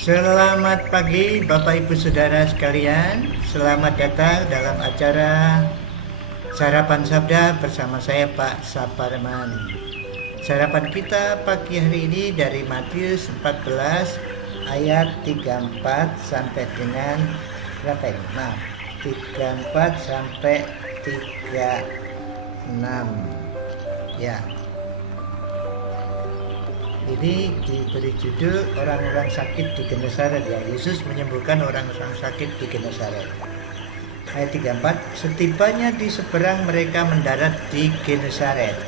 Selamat pagi Bapak Ibu Saudara sekalian. Selamat datang dalam acara Sarapan Sabda bersama saya Pak Saparman. Sarapan kita pagi hari ini dari Matius 14 ayat 34 sampai dengan berapa ini? Nah, 34 sampai 36. Ya. Ini diberi judul orang-orang sakit di Genesaret, ya. Yesus menyembuhkan orang-orang sakit di Genesaret. Ayat 34, setibanya di seberang mereka mendarat di Genesaret.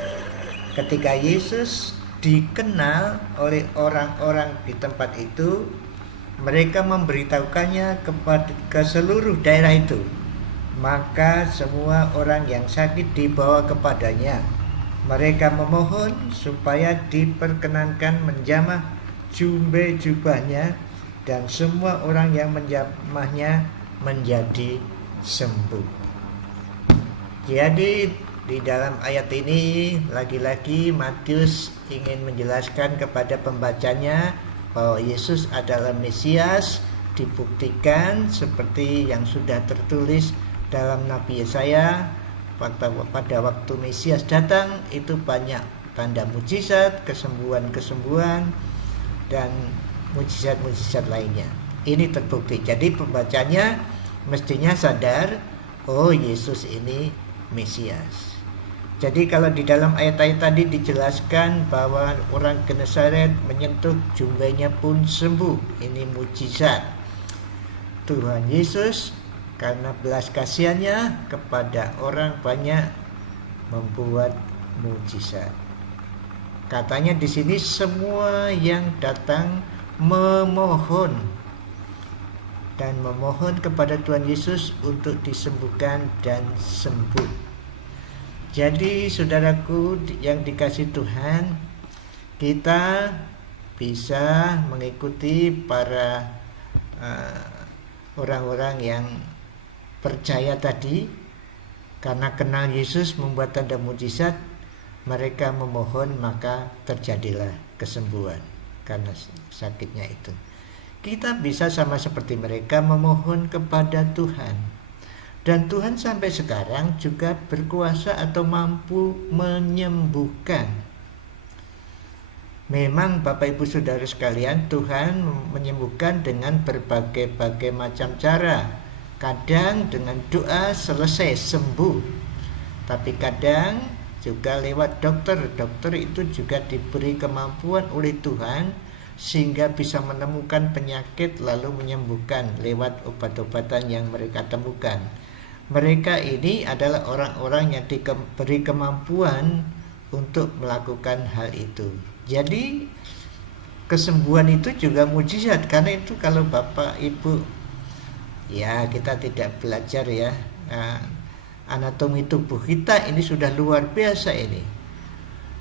Ketika Yesus dikenal oleh orang-orang di tempat itu, mereka memberitahukannya ke seluruh daerah itu. Maka semua orang yang sakit dibawa kepadanya. Mereka memohon supaya diperkenankan menjamah jubahnya, dan semua orang yang menjamahnya menjadi sembuh. Jadi di dalam ayat ini lagi-lagi Matius ingin menjelaskan kepada pembacanya bahwa Yesus adalah Mesias, dibuktikan seperti yang sudah tertulis dalam Nabi Yesaya. Pada waktu Mesias datang itu banyak tanda mujizat, kesembuhan-kesembuhan, dan mujizat-mujizat lainnya. Ini terbukti. Jadi pembacanya mestinya sadar, oh Yesus ini Mesias. Jadi kalau di dalam ayat-ayat tadi dijelaskan bahwa orang Genesaret menyentuh jubahnya pun sembuh. Ini mujizat Tuhan Yesus. Karena belas kasihannya kepada orang banyak membuat mujizat. Katanya di sini semua yang datang memohon kepada Tuhan Yesus untuk disembuhkan dan sembuh. Jadi saudaraku yang dikasihi Tuhan, kita bisa mengikuti para orang-orang yang percaya tadi, karena kenal Yesus membuat tanda mujizat, mereka memohon maka terjadilah kesembuhan karena sakitnya itu. Kita bisa sama seperti mereka memohon kepada Tuhan, dan Tuhan sampai sekarang juga berkuasa atau mampu menyembuhkan. Memang Bapak Ibu Saudara sekalian, Tuhan menyembuhkan dengan berbagai macam cara. Kadang dengan doa selesai sembuh, tapi kadang juga lewat dokter. Dokter itu juga diberi kemampuan oleh Tuhan sehingga bisa menemukan penyakit lalu menyembuhkan lewat obat-obatan yang mereka temukan. Mereka ini adalah orang-orang yang diberi kemampuan untuk melakukan hal itu. Jadi kesembuhan itu juga mujizat, karena itu kalau Bapak Ibu, ya kita tidak belajar ya anatomi tubuh kita, ini sudah luar biasa ini.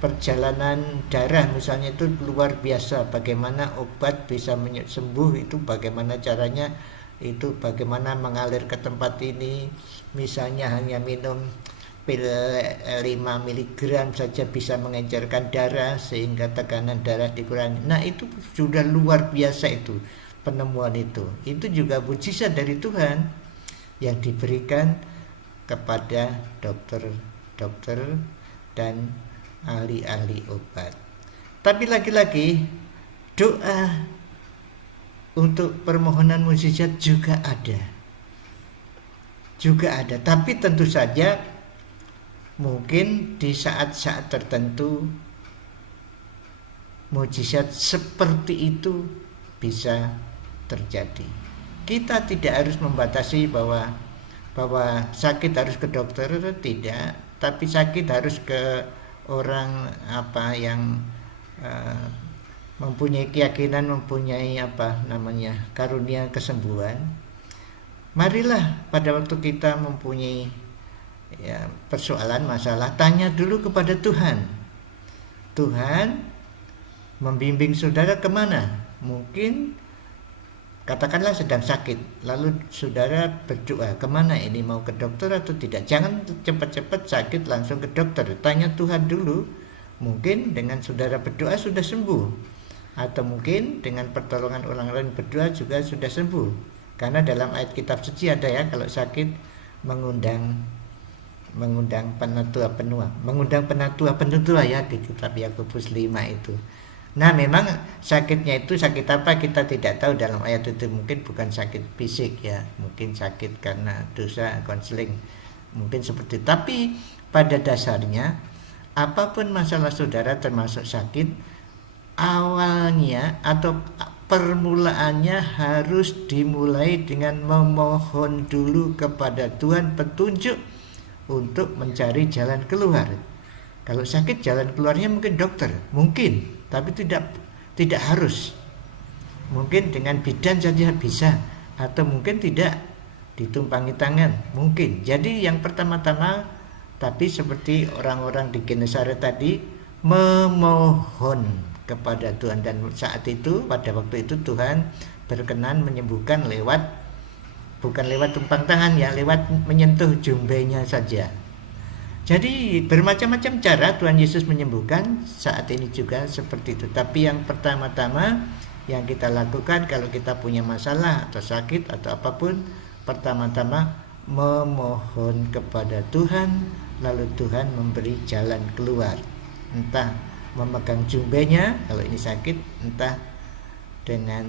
Perjalanan darah misalnya itu luar biasa, bagaimana obat bisa sembuh itu, bagaimana caranya itu, bagaimana mengalir ke tempat ini. Misalnya hanya minum pil 5 mg saja bisa mengencerkan darah sehingga tekanan darah dikurangi. Nah itu sudah luar biasa itu, penemuan itu juga mujizat dari Tuhan yang diberikan kepada dokter dan ahli-ahli obat. Tapi lagi-lagi doa untuk permohonan mujizat juga ada, tapi tentu saja mungkin di saat-saat tertentu mujizat seperti itu bisa terjadi. Kita tidak harus membatasi bahwa sakit harus ke dokter, tidak, tapi sakit harus ke orang yang mempunyai keyakinan, mempunyai karunia kesembuhan. Marilah pada waktu kita mempunyai persoalan, masalah, tanya dulu kepada Tuhan. Tuhan membimbing saudara kemana? Mungkin katakanlah sedang sakit, lalu saudara berdoa, kemana ini, mau ke dokter atau tidak? Jangan cepat-cepat sakit langsung ke dokter, tanya Tuhan dulu. Mungkin dengan saudara berdoa sudah sembuh, atau mungkin dengan pertolongan orang lain berdoa juga sudah sembuh. Karena dalam ayat kitab suci ada ya, kalau sakit mengundang penatua ya, di kitab Yakobus 5 itu. Nah, memang sakitnya itu sakit apa kita tidak tahu dalam ayat itu. Mungkin bukan sakit fisik ya, mungkin sakit karena dosa, konseling, mungkin seperti itu. Tapi pada dasarnya apapun masalah saudara termasuk sakit, awalnya atau permulaannya harus dimulai dengan memohon dulu kepada Tuhan petunjuk untuk mencari jalan keluar. Kalau sakit jalan keluarnya mungkin dokter, mungkin, tapi tidak harus. Mungkin dengan bidan saja bisa, atau mungkin tidak ditumpangi tangan, mungkin. Jadi yang pertama-tama, tapi seperti orang-orang di Genesaret tadi, memohon kepada Tuhan, dan saat itu, pada waktu itu Tuhan berkenan menyembuhkan bukan lewat tumpang tangan ya, lewat menyentuh jumbenya saja. Jadi bermacam-macam cara Tuhan Yesus menyembuhkan, saat ini juga seperti itu. Tapi yang pertama-tama yang kita lakukan kalau kita punya masalah atau sakit atau apapun, pertama-tama memohon kepada Tuhan, lalu Tuhan memberi jalan keluar. Entah memegang jumbenya kalau ini sakit, entah dengan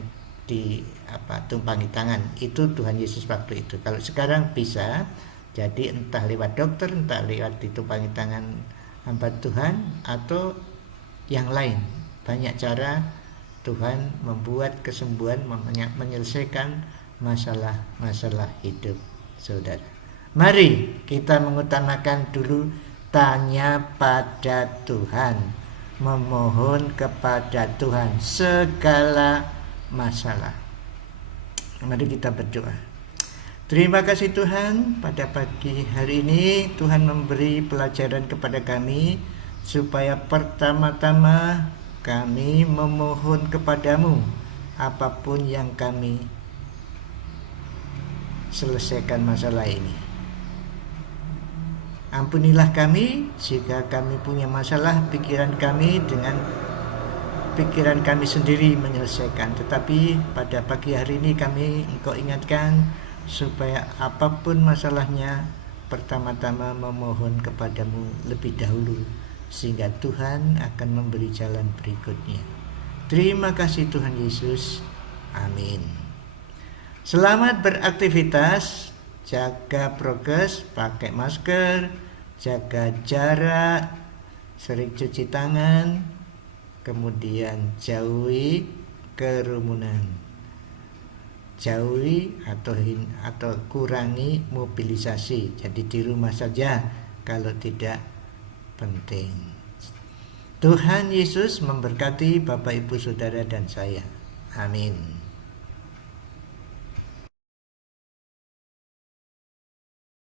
tumpangi tangan. Itu Tuhan Yesus waktu itu. Kalau sekarang bisa, jadi entah lewat dokter, entah lewat ditumpangi tangan hamba Tuhan, atau yang lain. Banyak cara Tuhan membuat kesembuhan, menyelesaikan masalah-masalah hidup saudara. Mari kita mengutamakan dulu tanya pada Tuhan, memohon kepada Tuhan segala masalah. Mari kita berdoa. Terima kasih Tuhan, pada pagi hari ini Tuhan memberi pelajaran kepada kami supaya pertama-tama kami memohon kepadamu apapun yang kami selesaikan masalah ini. Ampunilah kami jika kami punya masalah, pikiran kami sendiri menyelesaikan. Tetapi pada pagi hari ini Engkau ingatkan supaya apapun masalahnya, pertama-tama memohon kepadamu lebih dahulu, sehingga Tuhan akan memberi jalan berikutnya. Terima kasih Tuhan Yesus. Amin. Selamat beraktivitas, jaga prokes, pakai masker, jaga jarak, sering cuci tangan, kemudian jauhi kerumunan, jauhi atau kurangi mobilisasi. Jadi di rumah saja kalau tidak penting. Tuhan Yesus memberkati Bapak Ibu Saudara dan saya. Amin.